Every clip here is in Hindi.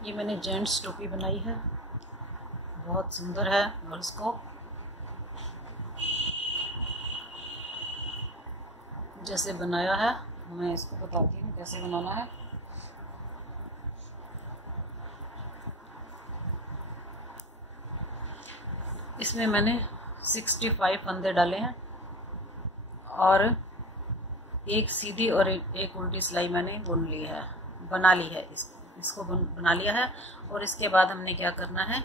ये मैंने जेंट्स टोपी बनाई है, बहुत सुंदर है। और इसको जैसे बनाया है मैं इसको बताती हूँ कैसे बनाना है। इसमें मैंने 65 फंदे डाले हैं और एक सीधी और एक उल्टी सिलाई मैंने बना ली है। इसको बना लिया है। और इसके बाद हमने क्या करना है,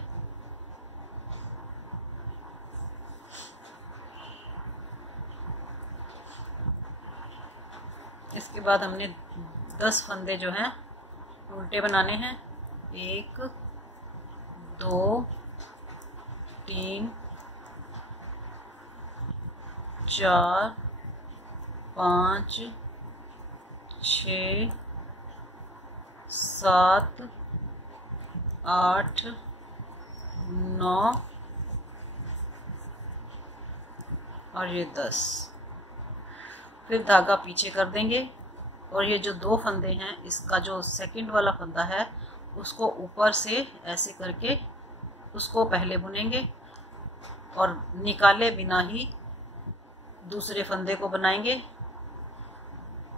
इसके बाद हमने 10 फंदे जो हैं उल्टे बनाने हैं। 1 2 3 4 5 6 7 8 9 और ये 10। फिर धागा पीछे कर देंगे और ये जो 2 फंदे हैं, इसका जो सेकंड वाला फंदा है उसको ऊपर से ऐसे करके उसको पहले बुनेंगे और निकाले बिना ही दूसरे फंदे को बनाएंगे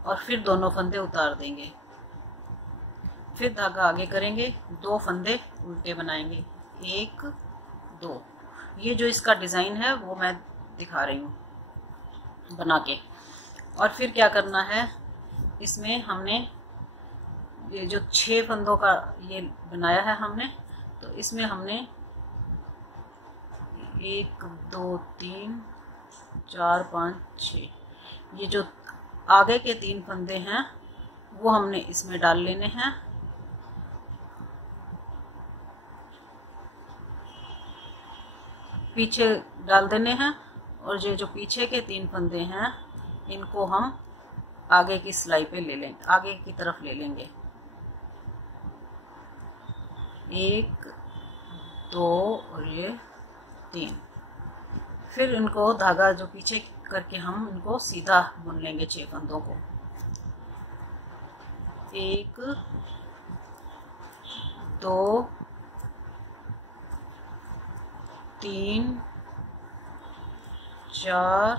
और फिर दोनों फंदे उतार देंगे। फिर धागा आगे करेंगे, 2 फंदे उल्टे बनाएंगे, 1 2। ये जो इसका डिज़ाइन है वो मैं दिखा रही हूँ बना के। और फिर क्या करना है, इसमें हमने ये जो 6 फंदों का ये बनाया है हमने, तो इसमें हमने 1 2 3 4 5 6 ये जो आगे के 3 फंदे हैं वो हमने इसमें डाल लेने हैं। पीछे डाल देने हैं और ये जो पीछे के 3 फंदे हैं इनको हम आगे की सिलाई पे ले लेंगे, आगे की तरफ ले लेंगे। 1 2 और ये 3। फिर इनको धागा जो पीछे करके हम इनको सीधा बुन लेंगे 6 फंदों को। 1 2 3 4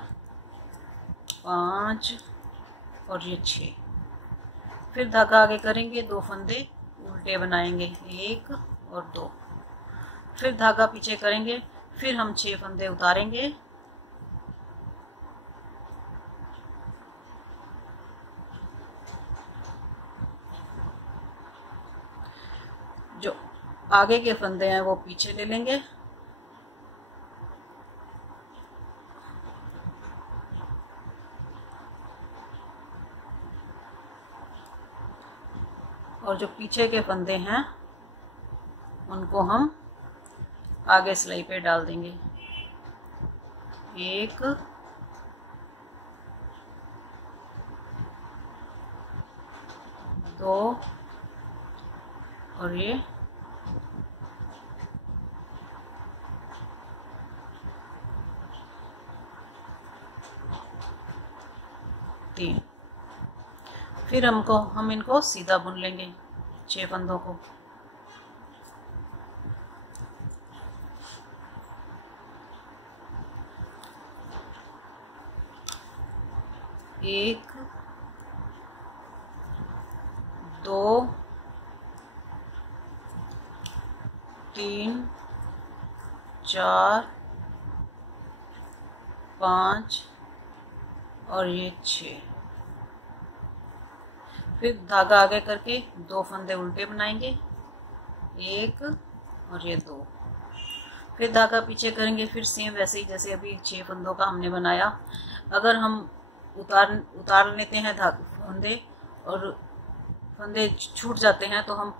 5 और ये 6। फिर धागा आगे करेंगे, 2 फंदे उल्टे बनाएंगे, 1 और 2। फिर धागा पीछे करेंगे, फिर हम 6 फंदे उतारेंगे जो आगे के फंदे हैं वो पीछे ले लेंगे और जो पीछे के फंदे हैं उनको हम आगे सिलाई पे डाल देंगे। 1 2 और ये 3। फिर हम इनको सीधा बुन लेंगे 6 फंदों को। 1 2 3 4 5 और ये 6। फिर धागा आगे करके 2 फंदे उल्टे बनाएंगे, 1 और ये 2। फिर धागा पीछे करेंगे, फिर सेम वैसे ही जैसे अभी 6 फंदों का हमने बनाया। अगर हम उतार लेते हैं फंदे और फंदे छूट जाते हैं तो हम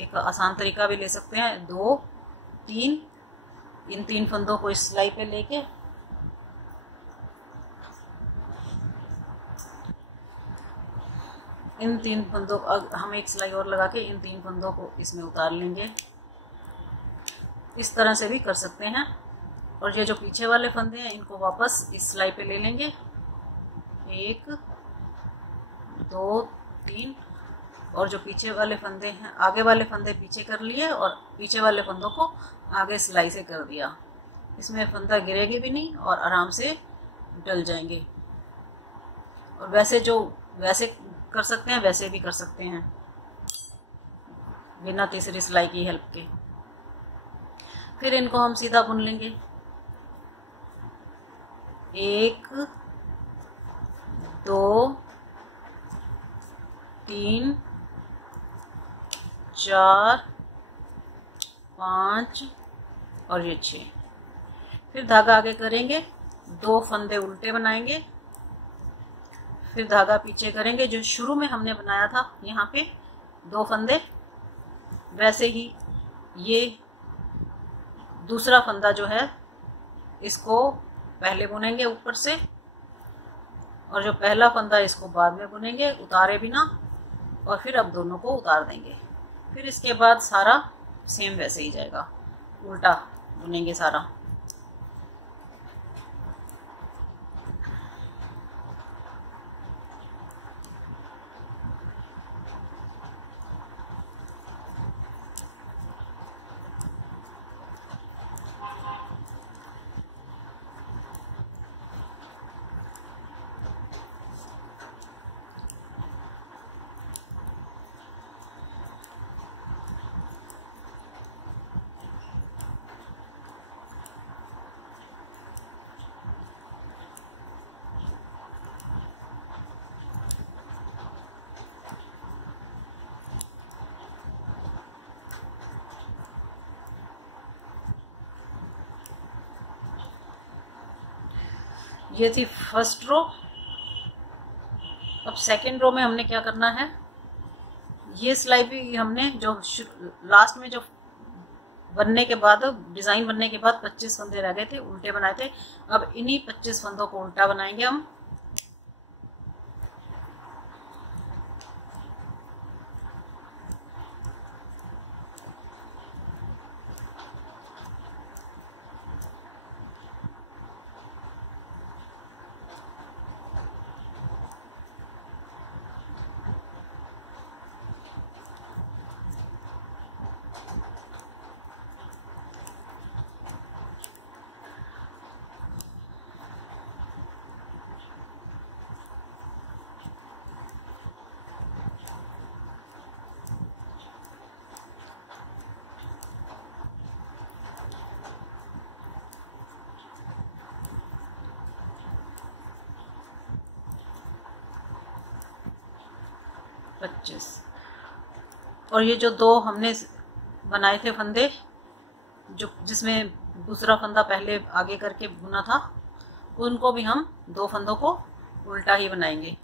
एक आसान तरीका भी ले सकते हैं। 2 3 इन 3 फंदों को इस सिलाई पे लेके इन 3 फंदों को हम एक सिलाई और लगा के इन 3 फंदों को इसमें उतार लेंगे। इस तरह से भी कर सकते हैं। और ये जो पीछे वाले फंदे हैं इनको वापस इस सिलाई पे ले लेंगे, 1 2 3 और जो पीछे वाले फंदे हैं, आगे वाले फंदे पीछे कर लिए और पीछे वाले फंदों को आगे सिलाई से कर दिया। इसमें फंदा गिरेगी भी नहीं और आराम से डल जाएंगे। और वैसे कर सकते हैं वैसे भी कर सकते हैं बिना तीसरी सिलाई की हेल्प के। फिर इनको हम सीधा बुन लेंगे। 1 2 3 4 5 और ये 6। फिर धागा आगे करेंगे, 2 फंदे उल्टे बनाएंगे, फिर धागा पीछे करेंगे। जो शुरू में हमने बनाया था यहाँ पे 2 फंदे, वैसे ही ये दूसरा फंदा जो है इसको पहले बुनेंगे ऊपर से, और जो पहला फंदा इसको बाद में बुनेंगे, उतारे बिना, और फिर अब दोनों को उतार देंगे। फिर इसके बाद सारा सेम वैसे ही जाएगा, उल्टा बुनेंगे सारा। ये थी फर्स्ट रो। अब सेकेंड रो में हमने क्या करना है, ये सिलाई भी हमने जो लास्ट में जो बनने के बाद, डिजाइन बनने के बाद 25 फंदे रह गए थे, उल्टे बनाए थे। अब इन्हीं 25 फंदों को उल्टा बनाएंगे हम। और ये जो 2 हमने बनाए थे फंदे, जो जिसमें दूसरा फंदा पहले आगे करके बुना था, उनको भी हम 2 फंदों को उल्टा ही बनाएंगे।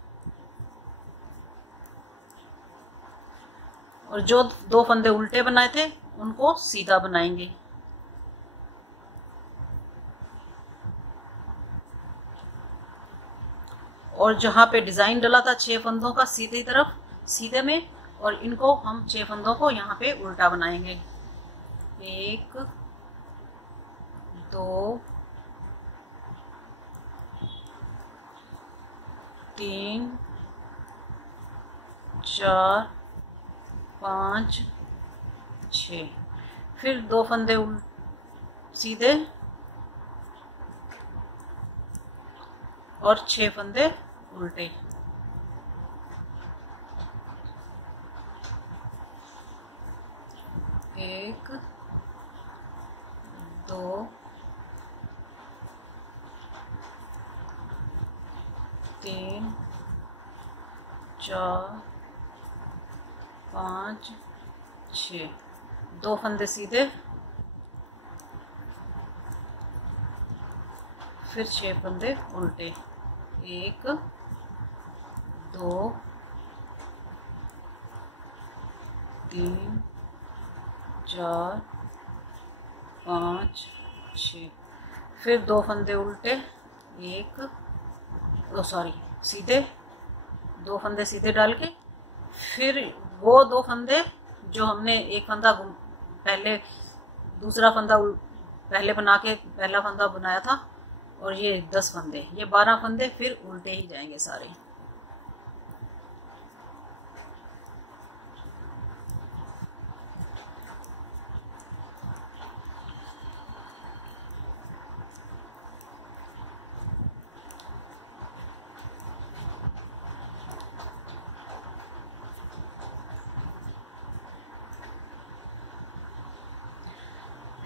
और जो 2 फंदे उल्टे बनाए थे उनको सीधा बनाएंगे। और जहां पे डिजाइन डला था 6 फंदों का सीधी तरफ, सीधे में, और इनको हम 6 फंदों को यहाँ पे उल्टा बनाएंगे। 1 2 3 4 5 6। फिर 2 फंदे सीधे और 6 फंदे उल्टे। एक 2 3 4 5 6। 2 फंदे सीधे, फिर 6 फंदे उल्टे। 1 2 3 4 5 6। फिर 2 फंदे उल्टे, सीधे, 2 फंदे सीधे डाल के, फिर वो 2 फंदे जो हमने एक फंदा पहले, दूसरा फंदा पहले बना के पहला फंदा बनाया था, और ये 10 फंदे, ये 12 फंदे फिर उल्टे ही जाएंगे सारे।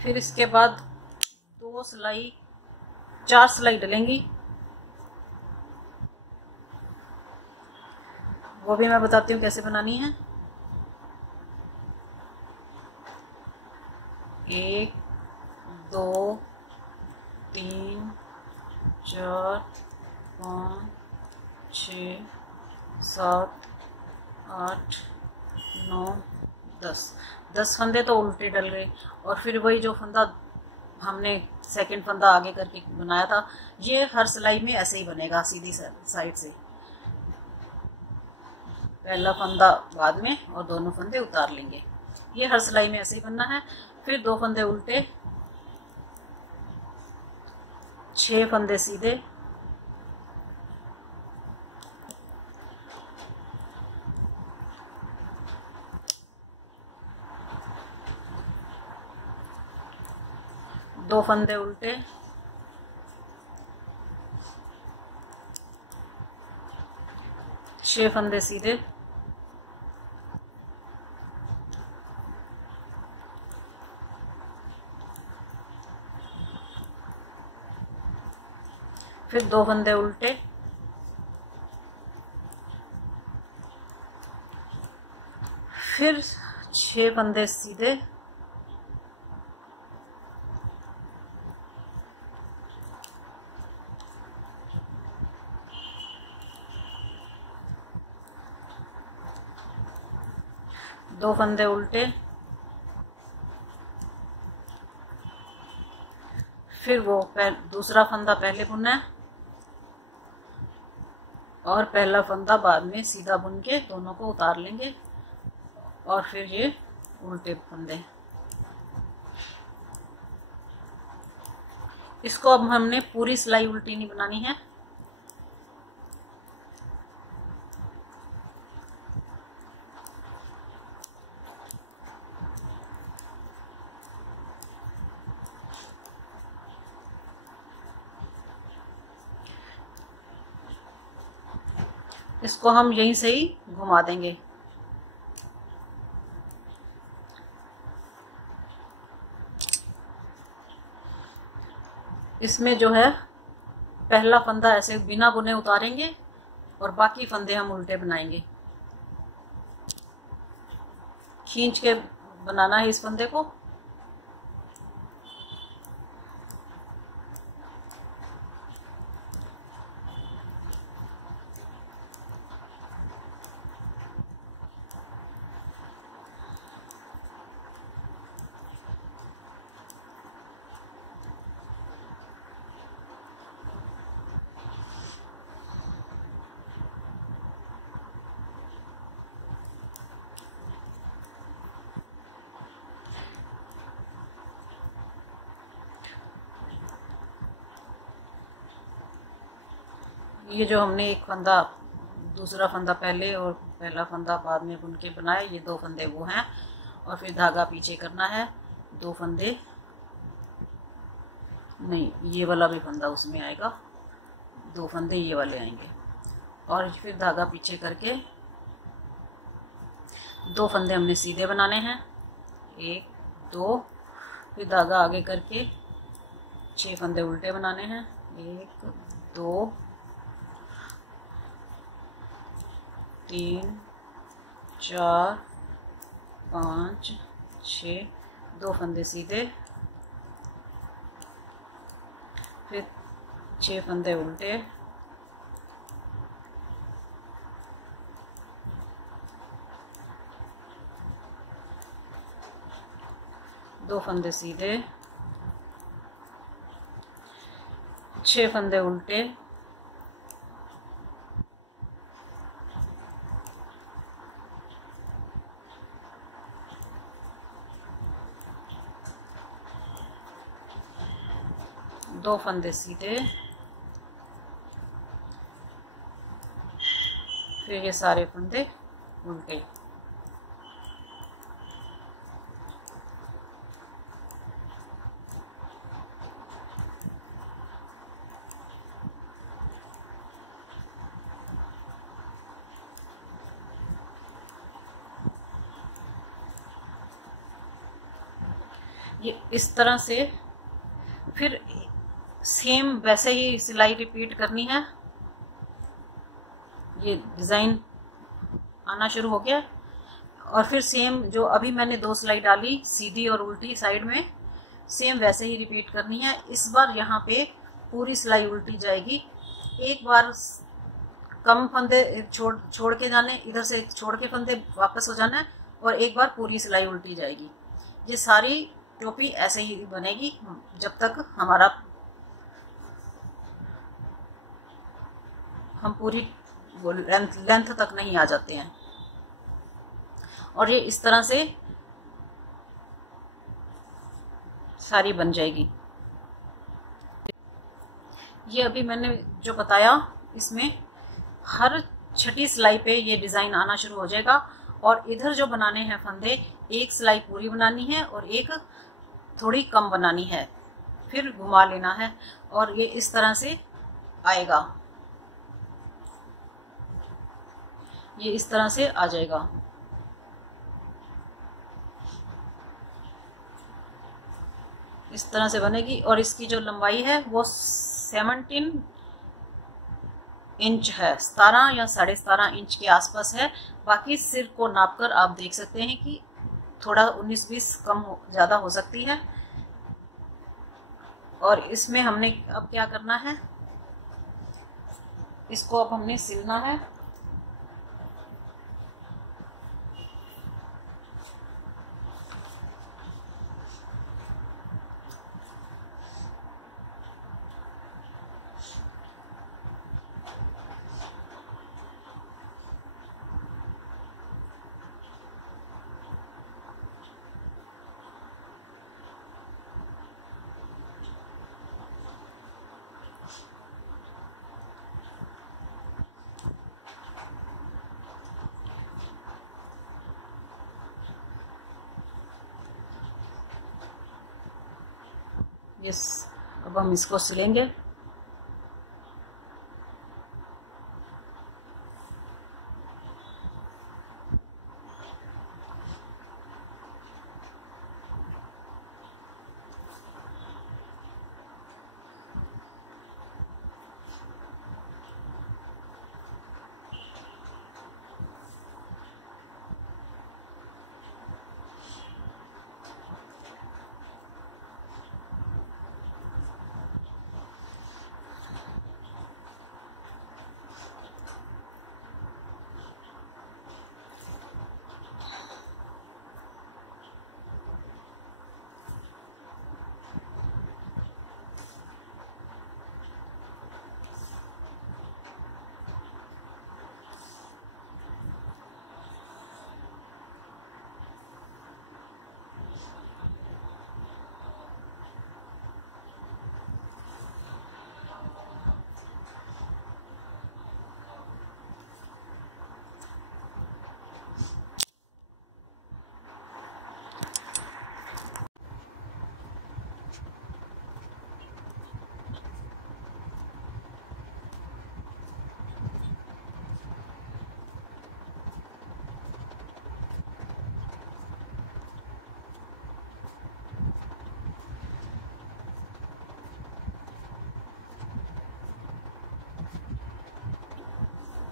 फिर इसके बाद 4 सिलाई डलेंगी, वो भी मैं बताती हूँ कैसे बनानी है। 1 2 3 4 5 6 7 8 9 10 फंदे तो उल्टे डल गए। और फिर वही जो फंदा हमने सेकंड फंदा आगे करके बनाया था, ये हर सिलाई में ऐसे ही बनेगा, सीधी साइड से पहला फंदा बाद में और दोनों फंदे उतार लेंगे। ये हर सिलाई में ऐसे ही बनना है। फिर 2 फंदे उल्टे, 6 फंदे सीधे, दो फंदे उल्टे, 6 फंदे सीधे, फिर 2 फंदे उल्टे, फिर 6 फंदे सीधे, दो फंदे उल्टे, फिर वो दूसरा फंदा पहले बुनना है और पहला फंदा बाद में सीधा बुन के दोनों को उतार लेंगे। और फिर ये उल्टे फंदे, इसको अब हमने पूरी सिलाई उल्टी नहीं बनानी है। इसको हम यहीं से ही घुमा देंगे। इसमें जो है पहला फंदा ऐसे बिना बुने उतारेंगे और बाकी फंदे हम उल्टे बनाएंगे। खींच के बनाना है इस फंदे को। ये जो हमने एक फंदा, दूसरा फंदा पहले और पहला फंदा बाद में बुन के बनाया, ये 2 फंदे वो हैं। और फिर धागा पीछे करना है, 2 फंदे नहीं, ये वाला भी फंदा उसमें आएगा, 2 फंदे ये वाले आएंगे। और फिर धागा पीछे करके 2 फंदे हमने सीधे बनाने हैं, 1 2, फिर धागा आगे करके 6 फंदे उल्टे बनाने हैं, 1 2 3 4 5 6, 2 फंदे सीधे, फिर 6 फंदे उल्टे, दो फंदे सीधे, 6 फंदे उल्टे, दो फंदे सीधे, फिर ये सारे फंदे उल्टे। ये इस तरह से फिर सेम वैसे ही सिलाई रिपीट करनी है। ये डिज़ाइन आना शुरू हो गया और फिर सेम जो अभी मैंने 2 सिलाई डाली सीधी और उल्टी साइड में, सेम वैसे ही रिपीट करनी है। इस बार यहाँ पे पूरी सिलाई उल्टी जाएगी। एक बार कम फंदे छोड़ के जाने, इधर से छोड़ के फंदे वापस हो जाना है और एक बार पूरी सिलाई उल्टी जाएगी। ये सारी टोपी ऐसे ही बनेगी जब तक हम पूरी लेंथ तक नहीं आ जाते हैं। और ये इस तरह से सारी बन जाएगी। ये अभी मैंने जो बताया, इसमें हर छठी सिलाई पे ये डिज़ाइन आना शुरू हो जाएगा। और इधर जो बनाने हैं फंदे, एक सिलाई पूरी बनानी है और एक थोड़ी कम बनानी है, फिर घुमा लेना है और ये इस तरह से आएगा। ये इस तरह से आ जाएगा। इस तरह से बनेगी और इसकी जो लंबाई है वो 17 इंच है, 17 या 17.5 इंच के आसपास है। बाकी सिर को नापकर आप देख सकते हैं कि थोड़ा 19-20 कम ज़्यादा हो सकती है। और इसमें हमने अब क्या करना है, इसको अब हमने सिलना है। यस, अब हम इसको सिलेंगे।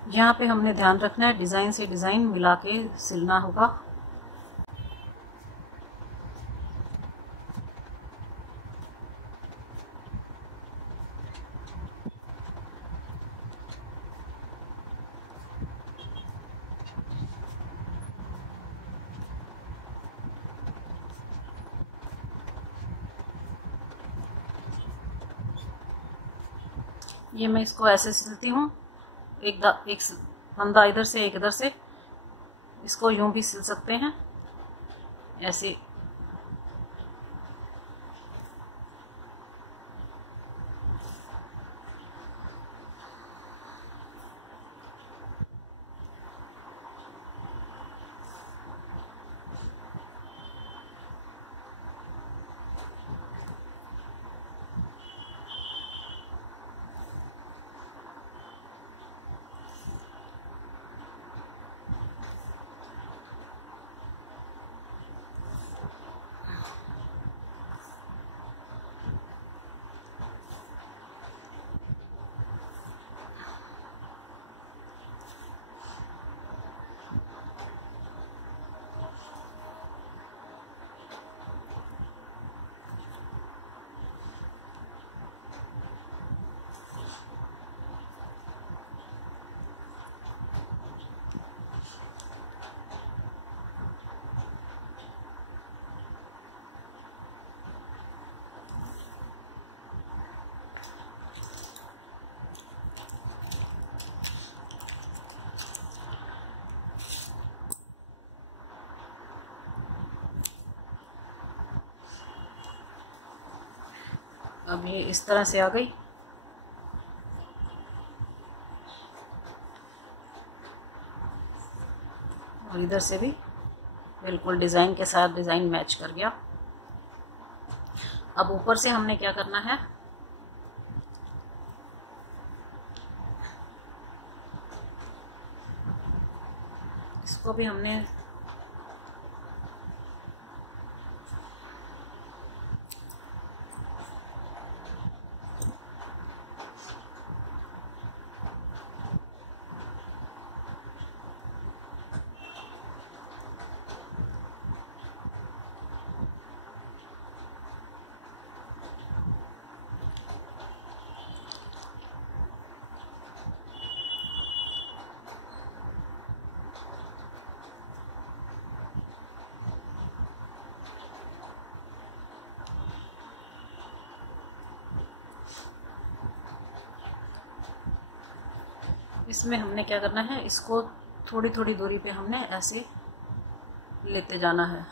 यहाँ पे हमने ध्यान रखना है, डिज़ाइन से डिज़ाइन मिला के सिलना होगा। ये मैं इसको ऐसे सिलती हूँ, एक फंदा इधर से एक इधर से, इसको यूं भी सिल सकते हैं ऐसे। अब ये इस तरह से आ गई। और इधर से भी बिल्कुल डिज़ाइन के साथ डिज़ाइन मैच कर गया। अब ऊपर से हमने क्या करना है, इसको भी हमने इसमें हमने क्या करना है, इसको थोड़ी थोड़ी दूरी पे हमने ऐसे लेते जाना है।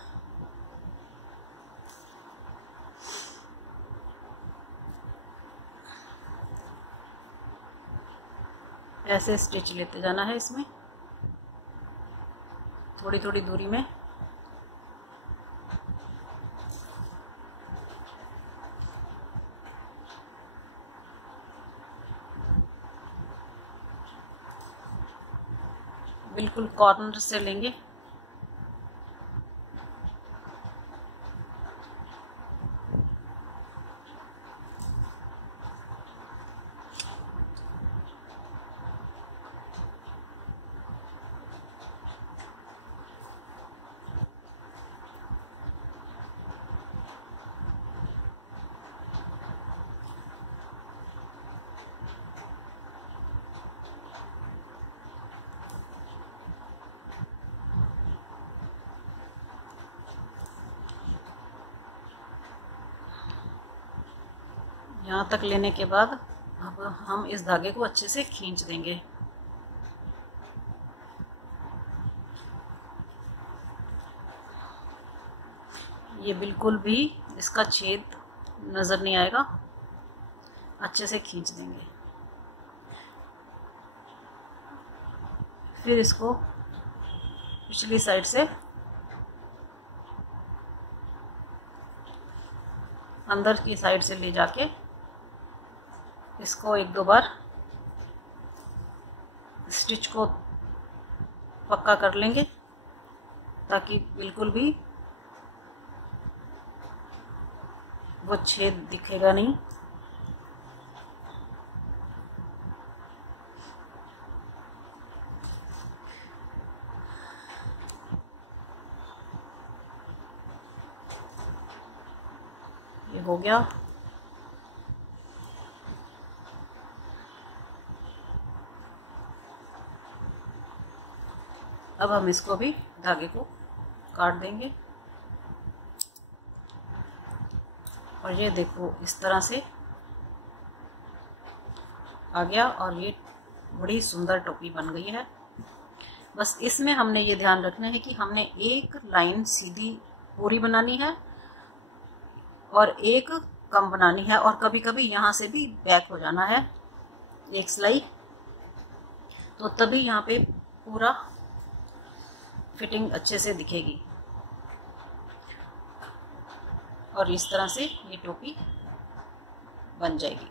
ऐसे स्टिच लेते जाना है इसमें थोड़ी थोड़ी दूरी में। बिल्कुल कॉर्नर से लेंगे। यहाँ तक लेने के बाद अब हम इस धागे को अच्छे से खींच देंगे। ये बिल्कुल भी इसका छेद नज़र नहीं आएगा, अच्छे से खींच देंगे। फिर इसको पिछली साइड से अंदर की साइड से ले जाके इसको एक दो बार स्टिच को पक्का कर लेंगे ताकि बिल्कुल भी वो छेद दिखेगा नहीं। ये हो गया। अब हम इसको भी धागे को काट देंगे और ये देखो इस तरह से आ गया और ये बड़ी सुंदर टोपी बन गई है। बस इसमें हमने ये ध्यान रखना है कि हमने एक लाइन सीधी पूरी बनानी है और एक कम बनानी है, और कभी कभी यहाँ से भी बैक हो जाना है एक सिलाई, तो तभी यहाँ पे पूरा फिटिंग अच्छे से दिखेगी। और इस तरह से ये टोपी बन जाएगी।